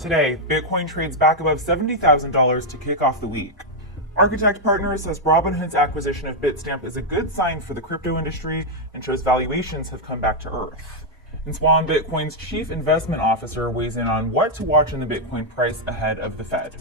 Today, Bitcoin trades back above $70,000 to kick off the week. Architect Partners says Robinhood's acquisition of Bitstamp is a good sign for the crypto industry and shows valuations have come back to earth. And Swan Bitcoin's chief investment officer weighs in on what to watch in the Bitcoin price ahead of the Fed.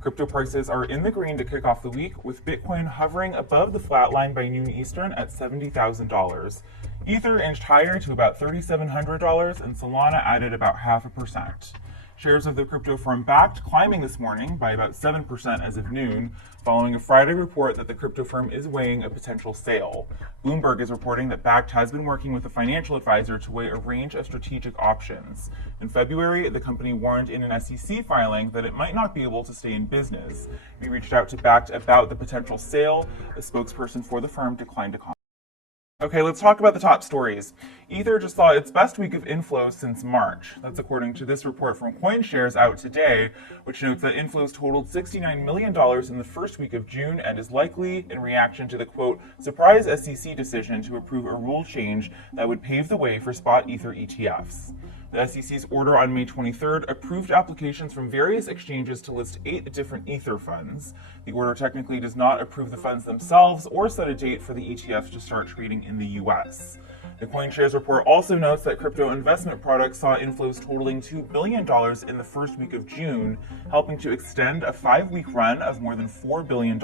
Crypto prices are in the green to kick off the week, with Bitcoin hovering above the flat line by noon Eastern at $70,000. Ether inched higher to about $3,700, and Solana added about 0.5%. Shares of the crypto firm Bakkt climbing this morning by about 7% as of noon, following a Friday report that the crypto firm is weighing a potential sale. Bloomberg is reporting that Bakkt has been working with a financial advisor to weigh a range of strategic options. In February, the company warned in an SEC filing that it might not be able to stay in business. We reached out to Bakkt about the potential sale. A spokesperson for the firm declined to comment. Okay, let's talk about the top stories. Ether just saw its best week of inflows since March. That's according to this report from CoinShares out today, which notes that inflows totaled $69 million in the first week of June and is likely in reaction to the, quote, surprise SEC decision to approve a rule change that would pave the way for spot Ether ETFs. The SEC's order on May 23rd approved applications from various exchanges to list 8 different Ether funds. The order technically does not approve the funds themselves or set a date for the ETFs to start trading in the US. The CoinShares report also notes that crypto investment products saw inflows totaling $2 billion in the first week of June, helping to extend a 5-week run of more than $4 billion.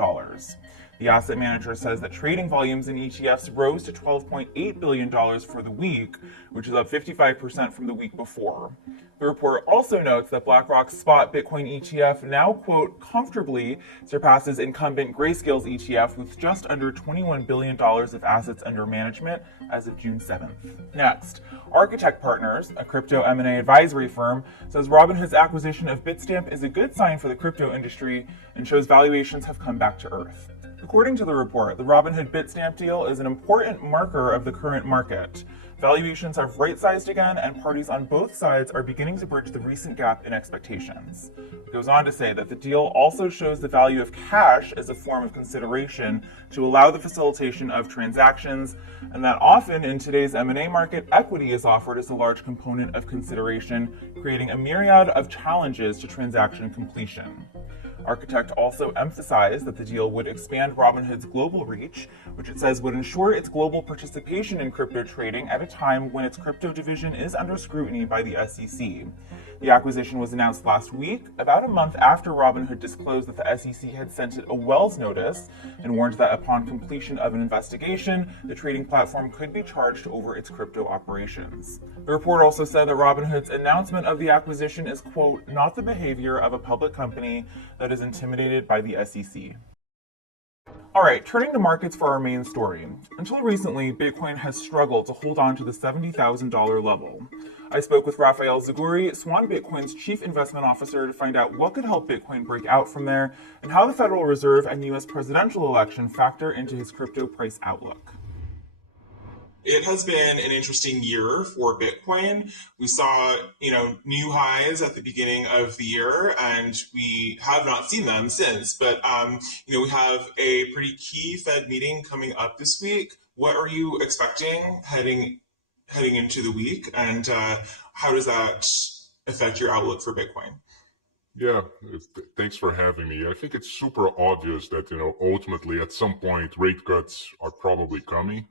The asset manager says that trading volumes in ETFs rose to $12.8 billion for the week, which is up 55% from the week before. The report also notes that BlackRock's spot Bitcoin ETF now, quote, comfortably surpasses incumbent Grayscale's ETF with just under $21 billion of assets under management as of June 7th. Next, Architect Partners, a crypto M&A advisory firm, says Robinhood's acquisition of Bitstamp is a good sign for the crypto industry and shows valuations have come back to earth. According to the report, the Robinhood Bitstamp deal is an important marker of the current market. Valuations have right-sized again, and parties on both sides are beginning to bridge the recent gap in expectations. It goes on to say that the deal also shows the value of cash as a form of consideration to allow the facilitation of transactions, and that often in today's M&A market, equity is offered as a large component of consideration, creating a myriad of challenges to transaction completion. Architect also emphasized that the deal would expand Robinhood's global reach, which it says would ensure its global participation in crypto trading at a time when its crypto division is under scrutiny by the SEC. The acquisition was announced last week, about a month after Robinhood disclosed that the SEC had sent it a Wells notice and warned that upon completion of an investigation, the trading platform could be charged over its crypto operations. The report also said that Robinhood's announcement of the acquisition is, quote, not the behavior of a public company that is intimidated by the SEC. All right, turning to markets for our main story. Until recently, Bitcoin has struggled to hold on to the $70,000 level. I spoke with Raphael Zaguri, Swan Bitcoin's chief investment officer, to find out what could help Bitcoin break out from there and how the Federal Reserve and U.S. presidential election factor into his crypto price outlook. It has been an interesting year for Bitcoin. We saw, new highs at the beginning of the year, and we have not seen them since. But, we have a pretty key Fed meeting coming up this week. What are you expecting heading into the week, and how does that affect your outlook for Bitcoin? Yeah, thanks for having me. I think it's super obvious that, ultimately at some point rate cuts are probably coming.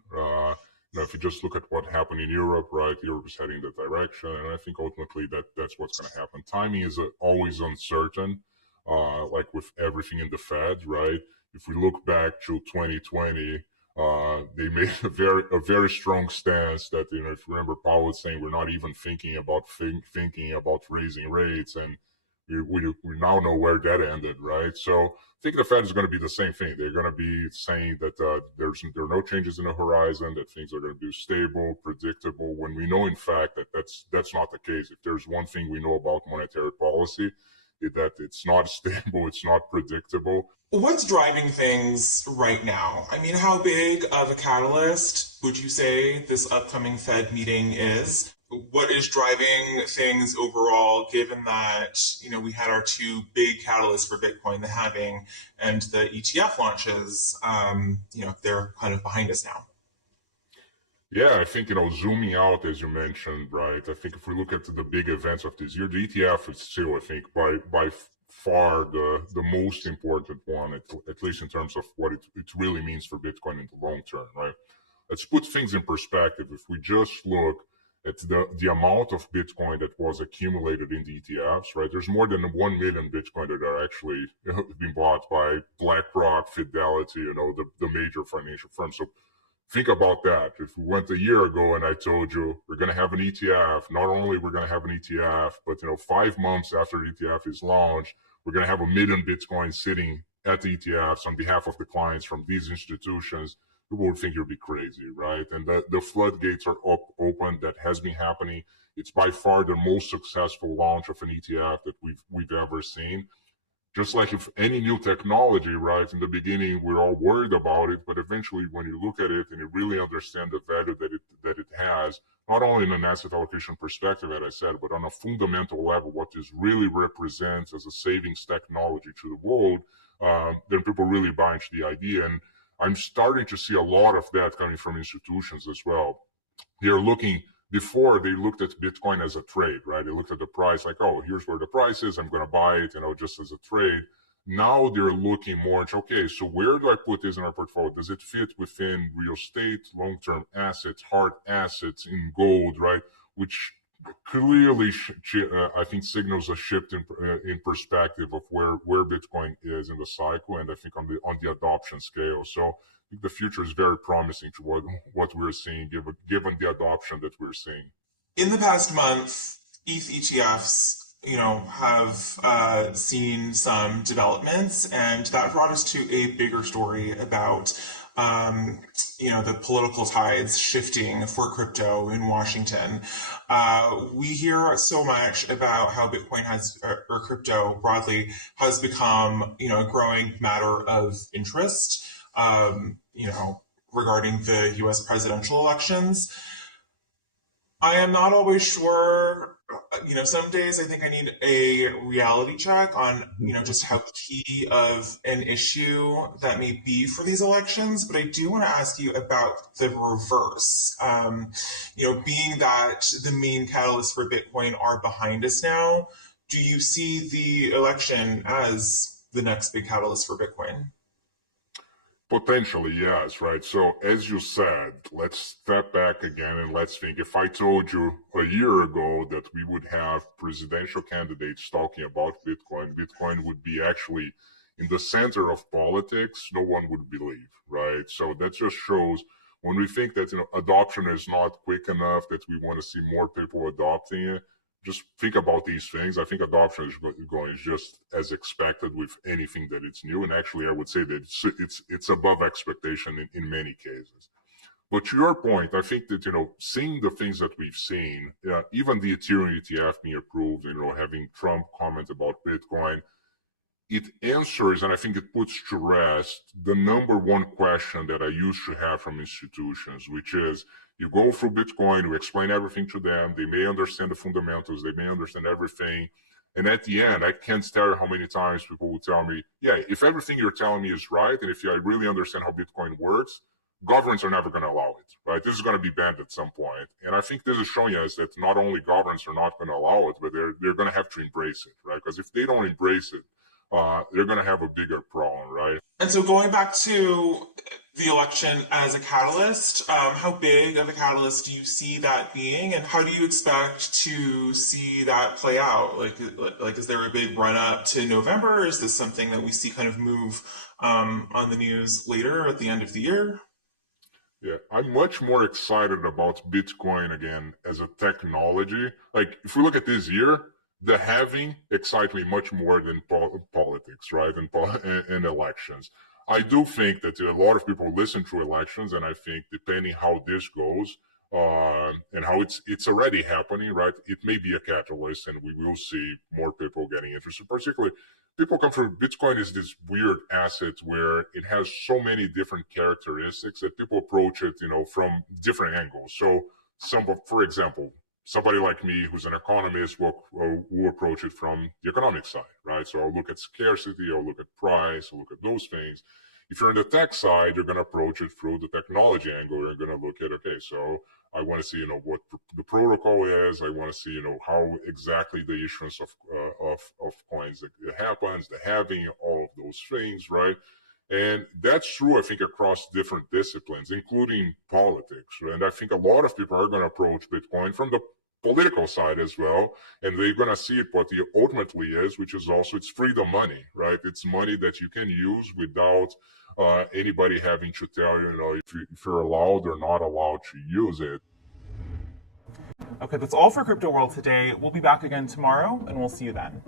If you just look at what happened in Europe, right, Europe is heading that direction, and I think ultimately that's what's going to happen. Timing is always uncertain, like with everything in the Fed, right? If we look back to 2020, they made a very strong stance that, if you remember, Powell was saying we're not even thinking about raising rates, and we now know where that ended, right? So I think the Fed is going to be the same thing. They're going to be saying that there are no changes in the horizon, that things are going to be stable, predictable, when we know, in fact, that that's not the case. If there's one thing we know about monetary policy, is that it's not stable, it's not predictable. What's driving things right now? I mean, how big of a catalyst would you say this upcoming Fed meeting is? What is driving things overall, given that, we had our two big catalysts for Bitcoin, the halving and the ETF launches, they're kind of behind us now? Yeah, I think, zooming out, as you mentioned, right? I think if we look at the big events of this year, the ETF is still, I think, by far the most important one, at least in terms of what it really means for Bitcoin in the long term, right? Let's put things in perspective. If we just look at the amount of Bitcoin that was accumulated in the ETFs, right? There's more than 1 million Bitcoin that are actually being bought by BlackRock, Fidelity, the major financial firms. So think about that. If we went a year ago and I told you we're going to have an ETF, not only we're going to have an ETF, but 5 months after the ETF is launched, we're going to have 1 million Bitcoin sitting at the ETFs on behalf of the clients from these institutions, people would think you'd be crazy, right? And the floodgates are open. That has been happening. It's by far the most successful launch of an ETF that we've ever seen. Just like if any new technology, right, in the beginning we're all worried about it, but eventually when you look at it and you really understand the value that it has, not only in an asset allocation perspective, as I said, but on a fundamental level, what this really represents as a savings technology to the world, then people really buy into the idea. And I'm starting to see a lot of that coming from institutions as well. They're looking, before they looked at Bitcoin as a trade, right? They looked at the price like, oh, here's where the price is, I'm going to buy it, just as a trade. Now they're looking more into, okay, so where do I put this in our portfolio? Does it fit within real estate, long-term assets, hard assets, in gold, right? Which clearly, I think, signals a shift in perspective of where Bitcoin is in the cycle, and I think on the adoption scale. So I think the future is very promising to what we're seeing, given the adoption that we're seeing. In the past month, ETH ETFs, have seen some developments, and that brought us to a bigger story about, the political tides shifting for crypto in Washington. We hear so much about how Bitcoin or crypto broadly, has become, a growing matter of interest, regarding the US presidential elections. I am not always sure. Some days I think I need a reality check on, just how key of an issue that may be for these elections. But I do want to ask you about the reverse. Being that the main catalysts for Bitcoin are behind us now, do you see the election as the next big catalyst for Bitcoin? Potentially, yes, right? So as you said, let's step back again and let's think. If I told you a year ago that we would have presidential candidates talking about Bitcoin would be actually in the center of politics, no one would believe, right? So that just shows, when we think that adoption is not quick enough, that we want to see more people adopting it, just think about these things. I think adoption is going just as expected with anything that it's new. And actually, I would say that it's above expectation in many cases. But to your point, I think that, seeing the things that we've seen, even the Ethereum ETF being approved, having Trump comment about Bitcoin, it answers, and I think it puts to rest, the number one question that I used to have from institutions, which is, you go through Bitcoin, you explain everything to them, they may understand the fundamentals, they may understand everything, and at the end, I can't tell you how many times people will tell me, yeah, if everything you're telling me is right, and if I really understand how Bitcoin works, governments are never going to allow it, right? This is going to be banned at some point. And I think this is showing us that not only governments are not going to allow it, but they're going to have to embrace it, right? Because if they don't embrace it, they're going to have a bigger problem, right? And so going back to the election as a catalyst, how big of a catalyst do you see that being, and how do you expect to see that play out? Like, is there a big run up to November? Or is this something that we see kind of move on the news later at the end of the year? Yeah, I'm much more excited about Bitcoin again as a technology. Like, if we look at this year, the halving excites me much more than politics, right? And elections. I do think that a lot of people listen to elections, and I think depending how this goes, and how it's already happening, right? It may be a catalyst, and we will see more people getting interested. Particularly, people come from Bitcoin is this weird asset where it has so many different characteristics that people approach it, from different angles. So, for example, somebody like me who's an economist will approach it from the economic side, right? So I'll look at scarcity, I'll look at price, I'll look at those things. If you're in the tech side, you're going to approach it through the technology angle. You're going to look at, okay, so I want to see, what the protocol is. I want to see, how exactly the issuance of coins happens, the halving, all of those things, right? And that's true, I think, across different disciplines, including politics. And I think a lot of people are going to approach Bitcoin from the political side as well, and they're going to see it what it ultimately is, which is also it's freedom money, right? It's money that you can use without anybody having to tell you, if you're allowed or not allowed to use it. Okay, that's all for Crypto World today. We'll be back again tomorrow, and we'll see you then.